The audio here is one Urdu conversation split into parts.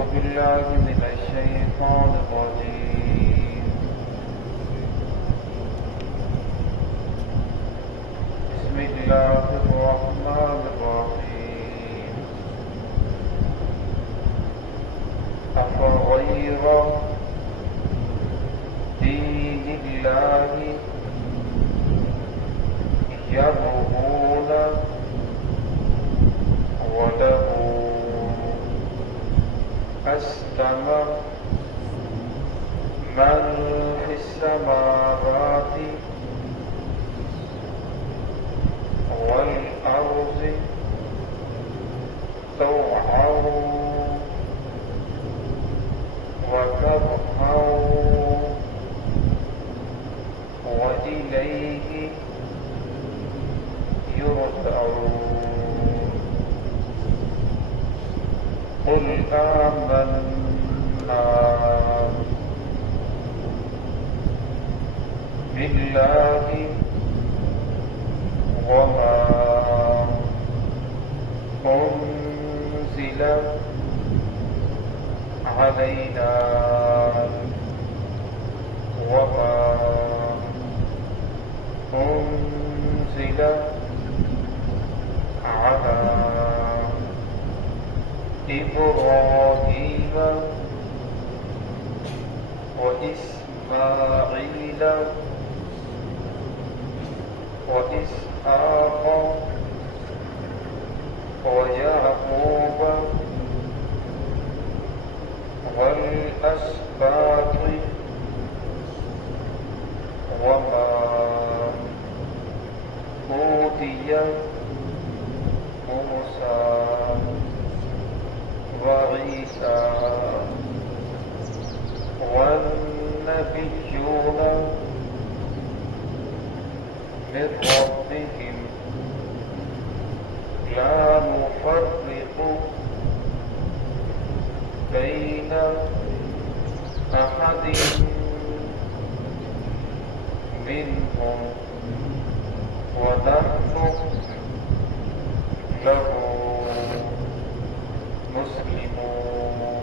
بالله من الشيطان الرجيم. بسم الله الرحمن الرحيم. أفغير دين الله يبغون وله أسلم من في السماوات والأرض طوعا وكرها وإليه يرجعون. قل آمنا بالله وما أنزل علينا وما أنزل على إبراهيم وإسماعيل وإسحاق ويعقوب والأسباط وما أوتي موسى وعيسى والنبيون من ربهم لا نفرق بين أحد منهم ونحن له مسلمون.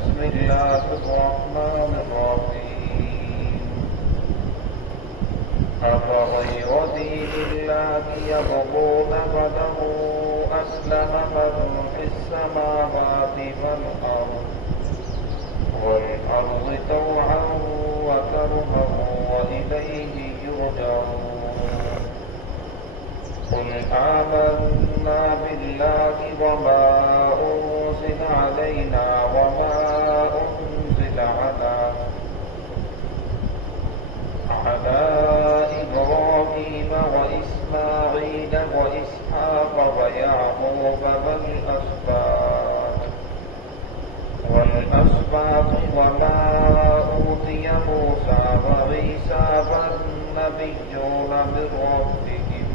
بسم الله الرحمن الرحيم. أفغير دين الله يبغون وله أسلم من في السماوات والأرض طوعا وكرها وإليه يرجعون. قل آمنا بالله وما أنزل علينا وما أنزل على إبراهيم وإسماعيل وإسحاق ويعقوب والأسباط وما أوتي موسى وعيسى والنبيون من ربهم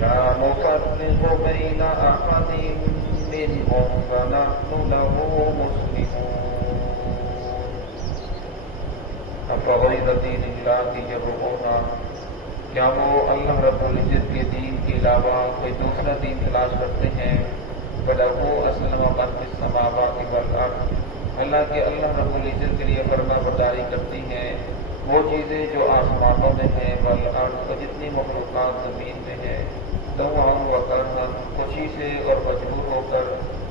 لا نفرق بين أحد منهم ونحن له مسلمون. أفغير دين الله يبغون، کیا وہ اللہ رب العزت کے دین کے علاوہ کوئی دوسرا دین تلاش کرتے ہیں؟ وَلَهُ أَسْلَمَ مَن فِي السَّمَاوَاتِ وَالْأَرْضِ، اللہ رب العزت کے لیے فرما برداری کرتی ہیں وہ چیزیں جو آسمانوں میں ہیں، والارض اور جتنی مخلوقات زمین میں ہیں، طوعا وکرہا، خوشی سے اور مجبور ہو کر،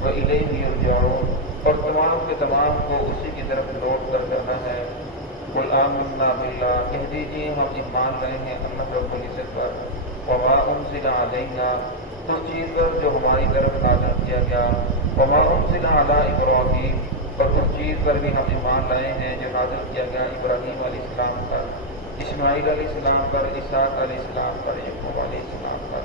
وإلیہ یرجعون، اور تمام کے تمام کو اسی کی طرف لوٹ کر جانا ہے۔ قل آمنا باللہ، کہہ دیجیے ہم ایمان لائے ہیں اللہ رب العزت پر، وما انزل علینا، اس چیز پر جو ہماری طرف نازل کیا گیا، وما انزل علی ابراہیم، اور اس چیز پر بھی ہم ایمان لائے ہیں جو نازل کیا گیا ابراہیم علیہ السلام پر، اسماعیل علیہ السلام پر، اسحاق علیہ السلام پر، یعقوب علیہ السلام پر،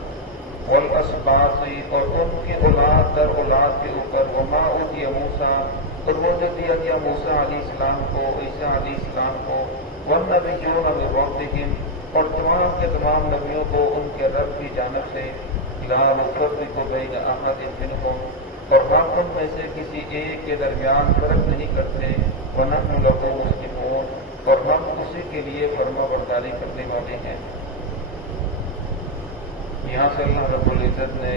والاسباط، اور ان کے اولاد در اولاد کے اوپر، وما اوتی موسیٰ، اور وہ جو دیا گیا موسیٰ علیہ السلام کو، عیسیٰ علیہ السلام کو، والنبیون من ربہم، اور تمام کے تمام نبیوں کو ان کے رب کی جانب سے، لا نفرق بین احد منہم، اور ہم ان میں سے کسی ایک کے درمیان فرق نہیں کرتے، ونحن لہ مسلمون، اور ہم اسی کے لیے فرما برداری کرنے والے ہیں۔ یہاں سے اللہ رب العزت نے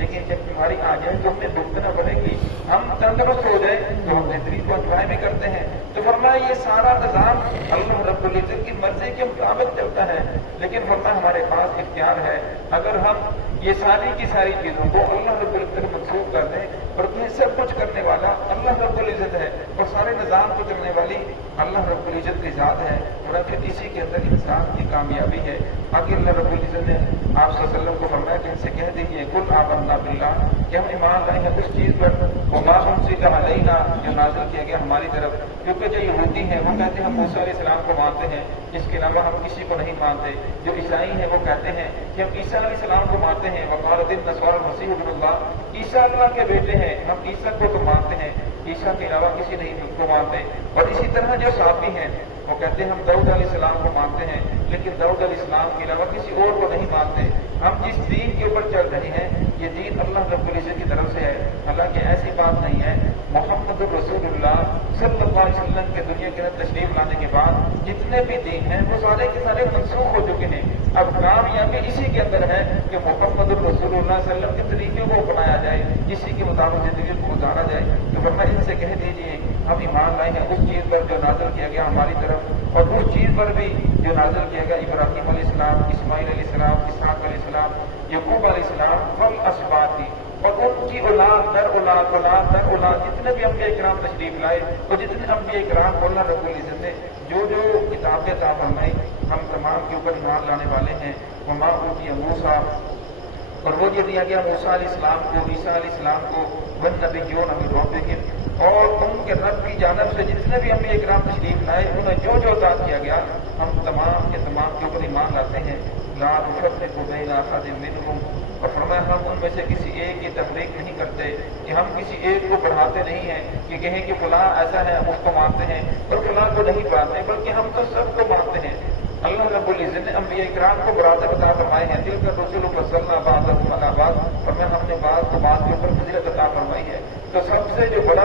لیکن جب بیماری آ جائے تو ہمیں بھگتنا پڑے گی. ہم تندرست ہو جائیں تو ہم بہترین کو انجوائے بھی کرتے ہیں. تو فرمایا یہ سارا نظام اللہ رب العزت کی مرضی کے مطابق چلتا ہے، لیکن فرمایا ہمارے پاس اختیار ہے. اگر ہم یہ ساری کی ساری چیزوں کو اللہ رب العزت منسوخ کر دیں اور یہ سب کچھ کرنے والا اللہ رب العزت ہے اور سارے نظام کو چلنے والی اللہ رب العزت کی ذات ہے، اور پھر اسی کے اندر انسان کی کامیابی ہے. آگے اللہ رب العزت نے آپ صلی اللہ علیہ وسلم کو فرمایا کہ ان سے کہہ دیجیے کل آمنا باللہ کہ ہم ایمان لائے ہیں اس چیز پر وما انزل علینا جو نازل کیا گیا ہماری طرف. کیونکہ جو یہودی ہیں وہ کہتے ہیں ہم موسیٰ علیہ السلام کو مانتے ہیں، اس کے علاوہ ہم کسی کو نہیں مانتے. جو عیسائی ہیں وہ کہتے ہیں کہ ہم عیسیٰ علیہ السلام کو مانتے ہیں. وقالت النصارى المسیح ابن اللہ، عیسیٰ اللہ کے بیٹے ہیں، ہم عیسیٰ کو تو مانتے ہیں، عیسیٰ کے علاوہ کسی نہیں کو مانتے. اور اسی طرح جو صحابی ہیں وہ کہتے ہیں ہم داؤد علیہ السلام کو مانتے ہیں، لیکن داؤد علیہ السلام کے علاوہ کسی اور کو نہیں مانتے. ہم جس دین کے اوپر چل رہے ہیں یہ دین اللہ رب العزت کی طرف سے ہے. حالانکہ ایسی بات نہیں ہے. محمد الرسول اللہ صلی اللہ علیہ وسلم کے دنیا کے اندر تشریف لانے کے بعد جتنے بھی دین ہیں وہ سارے کے سارے منسوخ ہو چکے ہیں. اب کامیابی اسی کے اندر ہے کہ محمد الرسول اللہ صلی اللہ علیہ وسلم کے طریقے کو اپنایا جائے، اسی کے مطابق زندگی کو گزارا جائے. تو فرمایا ان سے کہہ دیجیے ہم ایمان لائے ہیں اس چیز پر جو نازل کیا گیا ہماری طرف، اور اس چیز پر بھی جو نازل کیا گیا ابراہیم علیہ السلام، اسماعیل علیہ السلام، اسحاق علیہ السلام، یعقوب علیہ السلام، والاسباط کی اور ان کی اولاد در اولاد اولاد در اولاد جتنے بھی انبیاء کرام تشریف لائے اور جتنے انبیاء کرام کو اللہ رب العزت نے جو کتابیں عطا فرمائی ہم تمام کے اوپر ایمان لانے والے ہیں. وما اوتي موسیٰ، اور وہ جو دیا گیا موسیٰ علیہ السلام کو، عیسیٰ علیہ السلام کو، والنبیون من ربهم، اور ان کے رب کی جانب سے جتنے بھی انبیاء کرام تشریف لائے انہیں جو عطا کیا گیا ہم تمام کے تمام کے اوپر ایمان لاتے ہیں. لا نفرق بین احد منهم، اور فرمایا ہم ان میں سے کسی ایک کی تفریق نہیں کرتے کہ ہم کسی ایک کو بڑھاتے نہیں ہیں کہ کہیں کہ فلاں ایسا ہے ہم اس کو مانتے ہیں اور فلاں کو نہیں مانتے، بلکہ ہم تو سب کو مانتے ہیں. اللہ رب العزت نے انبیاء کرام کو براتب عطا فرمائے ہیں. دل کا رسول فضلنا بعضهم علی بعض، اور میں ہم نے بعض کو بعض کے اوپر فضیلت عطا فرمائی ہے. تو سب سے جو بڑا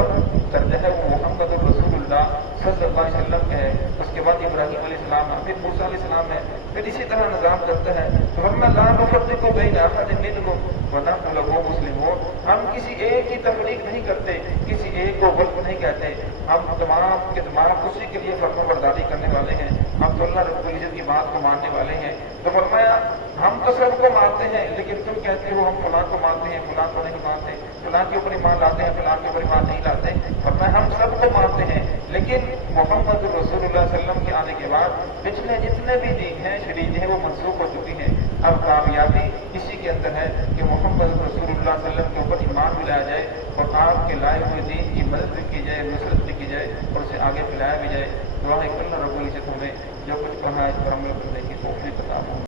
درجہ ہے وہ محمد الرسول اللہ صلی اللہ علیہ وسلم کا ہے. اس کے بعد ابراہیم علیہ السلام ہے، پھر موسیٰ علیہ السلام ہے، پھر اسی طرح نظام چلتا ہے. تو ہم لا نفرق بین احد منهم ونحن له مسلمون، ہم کسی ایک کی تفریق نہیں کرتے، کسی ایک کو غلط نہیں کہتے. ہم تمام کے تمام اسی کے لیے فرما برداری کرنے والے ہیں. ہم تو اللہ رب العزت کی بات کو ماننے والے ہیں. تو فرمایا ہم تو سب کو مانتے ہیں، لیکن تم کہتے ہو ہم فلاں کو مانتے ہیں، فلاں کو نہیں مانتے، فلاں کے اوپر ایمان لاتے ہیں، فلاں کے اوپر ایمان نہیں لاتے. فرمایا ہم سب کو مانتے ہیں، لیکن محمد رسول اللہ صلی اللہ علیہ وسلم کے آنے کے بعد پچھلے جتنے بھی دین ہیں شریعتیں ہیں وہ منسوخ ہو چکی ہیں. اب کامیابی اسی کے اندر ہے کہ محمد رسول اللہ صلی اللہ علیہ وسلم کے اوپر ایمان بھی لایا جائے اور آپ کے لائے ہوئے دین کی مدد بھی کی جائے، نصرت بھی کی جائے اور اسے آگے پھیلایا بھی جائے. دعا ہے کہ اللہ رب العزت ہمیں جو کچھ کہا ہے اس پر عمل کرنے کی توفیق عطا فرمائے.